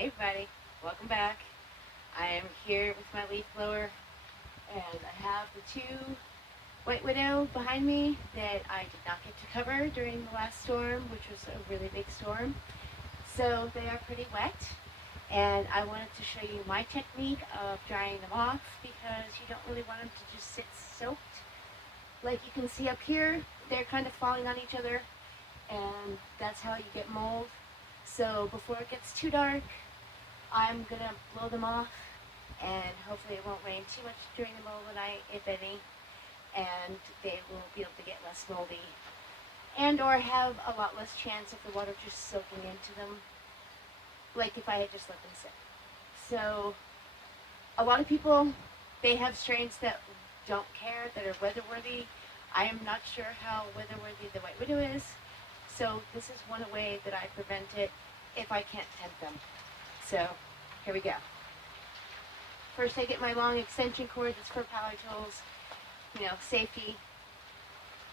Hey everybody, welcome back. I am here with my leaf blower and I have the two white widow behind me that I did not get to cover during the last storm, which was a really big storm. So they are pretty wet and I wanted to show you my technique of drying them off because you don't really want them to just sit soaked. Like you can see up here, they're kind of falling on each other and that's how you get mold. So before it gets too dark, I'm going to blow them off and hopefully it won't rain too much during the middle of the night, if any, and they will be able to get less moldy and or have a lot less chance of the water just soaking into them, like if I had just let them sit. So a lot of people, they have strains that don't care, that are weather-worthy. I am not sure how weather-worthy the White Widow is, so this is one way that I prevent it if I can't tempt them. So here we go. First I get my long extension cord that's for power tools, safety,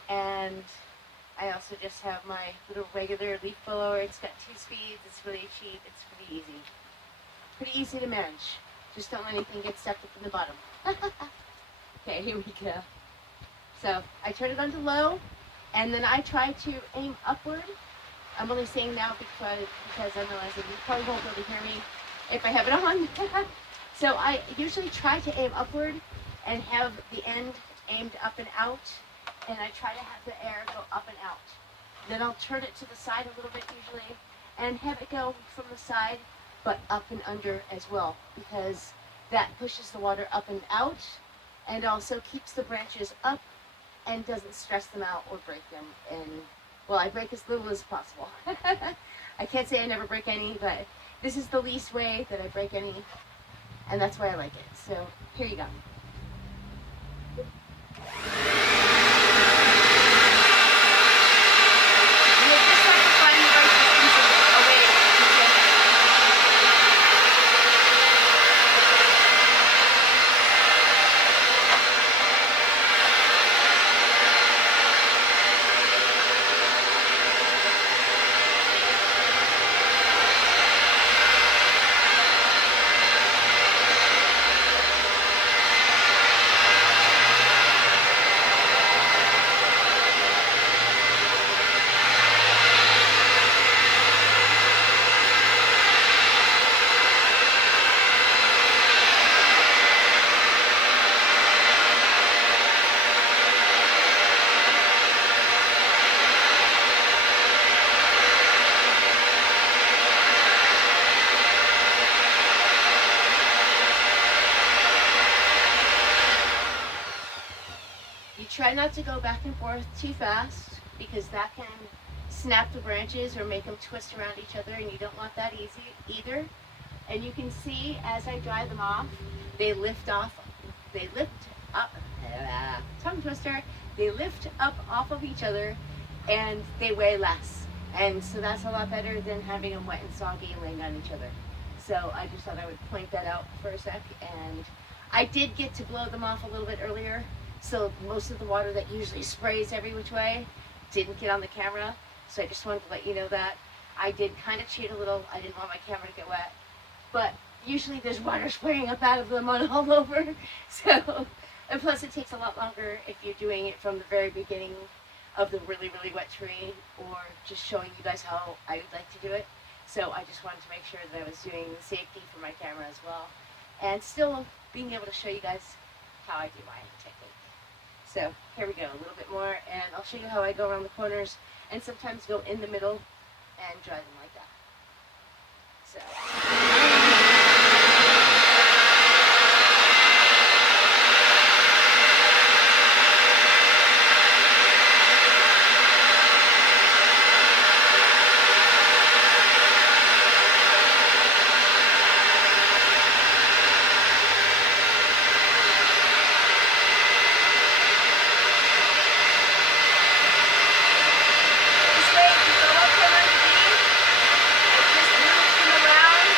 and I also just have my little regular leaf blower. It's got 2 speeds, it's really cheap, it's pretty easy. Pretty easy to manage. Just don't let anything get stuck up in the bottom. Okay, here we go. So I turn it on to low, and then I try to aim upward. I'm only saying now because I'm realizing you probably won't be able to hear me if I have it on. So I usually try to aim upward and have the end aimed up and out, and I try to have the air go up and out. Then I'll turn it to the side a little bit usually and have it go from the side but up and under as well, because that pushes the water up and out and also keeps the branches up and doesn't stress them out or break them. And well, I break as little as possible. I can't say I never break any, but this is the least way that I break any, and that's why I like it. So here you go. Try not to go back and forth too fast because that can snap the branches or make them twist around each other, and you don't want that either. And you can see as I dry them off, they lift up, tongue twister, they lift up off of each other and they weigh less. And so that's a lot better than having them wet and soggy and laying on each other. So I just thought I would point that out for a sec. And I did get to blow them off a little bit earlier. So most of the water that usually sprays every which way didn't get on the camera. So I just wanted to let you know that. I did kind of cheat a little. I didn't want my camera to get wet. But usually there's water spraying up out of them all over. So, and plus it takes a lot longer if you're doing it from the very beginning of the really, really wet tree, or just showing you guys how I would like to do it. So I just wanted to make sure that I was doing the safety for my camera as well. And still being able to show you guys how I do my technique. So here we go, a little bit more, and I'll show you how I go around the corners and sometimes go in the middle and dry them like that. So. This way, if you go up from underneath, it just moves them around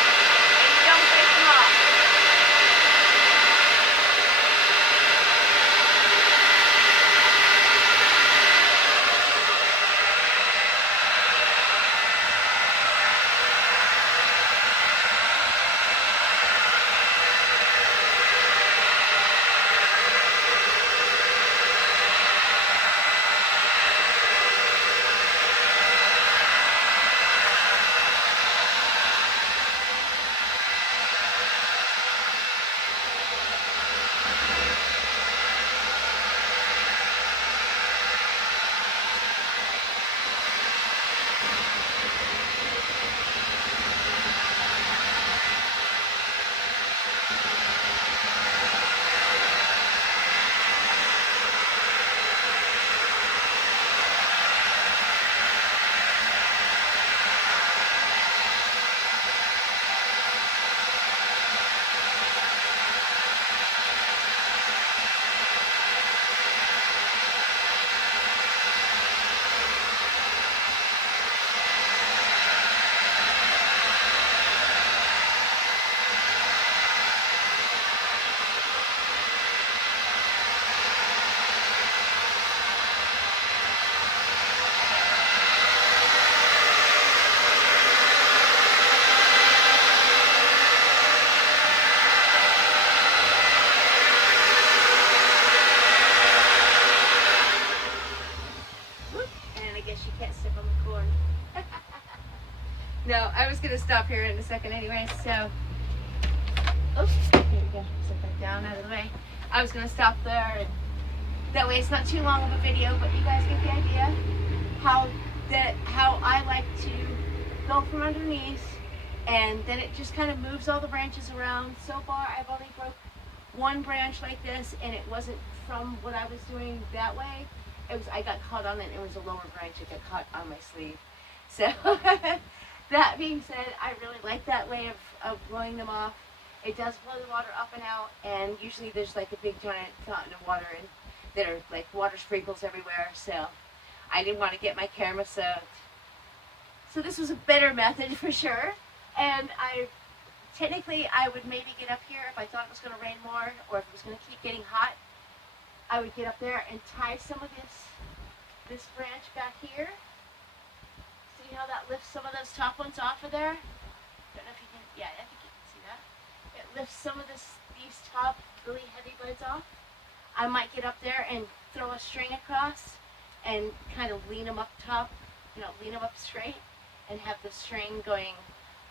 step on the cord. No, I was going to stop here in a second anyway, so. Oops, here we go. Set that down out of the way. I was going to stop there, and that way it's not too long of a video, but you guys get the idea how I like to go from underneath, and then it just kind of moves all the branches around. So far, I've only broke one branch like this, and it wasn't from what I was doing that way. It was, I got caught on it, and it was a lower branch that got caught on my sleeve. So that being said, I really like that way of blowing them off. It does blow the water up and out, and usually there's like a big giant fountain of water, and there are like water sprinkles everywhere, so I didn't want to get my camera soaked. So this was a better method for sure, and technically I would maybe get up here if I thought it was going to rain more, or if it was going to keep getting hot. I would get up there and tie some of this branch back here. See how that lifts some of those top ones off of there? Don't know if you can, yeah, I think you can see that. It lifts some of these top really heavy buds off. I might get up there and throw a string across and kind of lean them up top, lean them up straight, and have the string going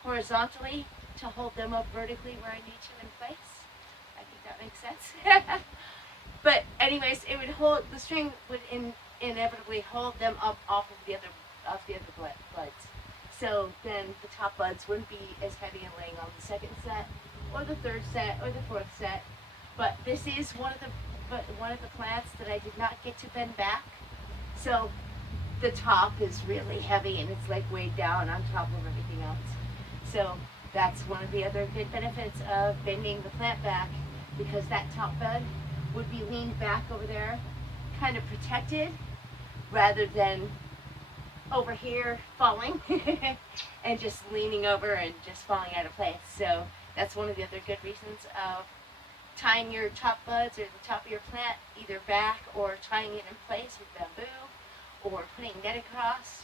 horizontally to hold them up vertically where I need to in place. I think that makes sense. But anyways, it would hold, the string would inevitably hold them up off of the other buds. So then the top buds wouldn't be as heavy and laying on the second set, or the third set, or the fourth set. But this is one of the plants that I did not get to bend back. So the top is really heavy, and it's like weighed down on top of everything else. So that's one of the other good benefits of bending the plant back, because that top bud would be leaned back over there, kind of protected, rather than over here falling and just leaning over and just falling out of place. So that's one of the other good reasons of tying your top buds or the top of your plant either back or tying it in place with bamboo or putting net across,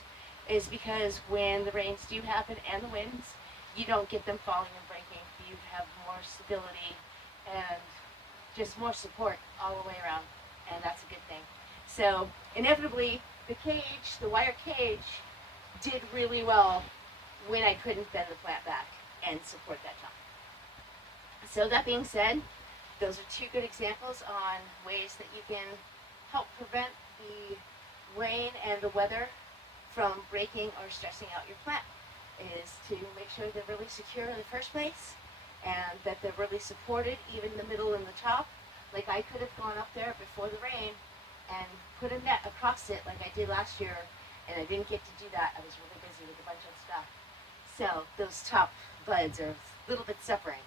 is because when the rains do happen and the winds, you don't get them falling and breaking. You have more stability and just more support all the way around, and that's a good thing. So inevitably, the wire cage, did really well when I couldn't bend the plant back and support that top. So that being said, those are two good examples on ways that you can help prevent the rain and the weather from breaking or stressing out your plant, is to make sure they're really secure in the first place, and that they're really supported, even the middle and the top. Like I could have gone up there before the rain and put a net across it like I did last year, and I didn't get to do that. I was really busy with a bunch of stuff. So those top buds are a little bit suffering.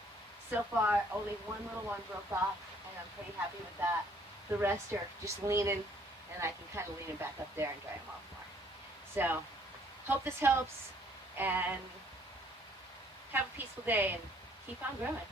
So far, only one little one broke off, and I'm pretty happy with that. The rest are just leaning, and I can kind of lean them back up there and dry them off more. So, hope this helps, and have a peaceful day, and keep on growing.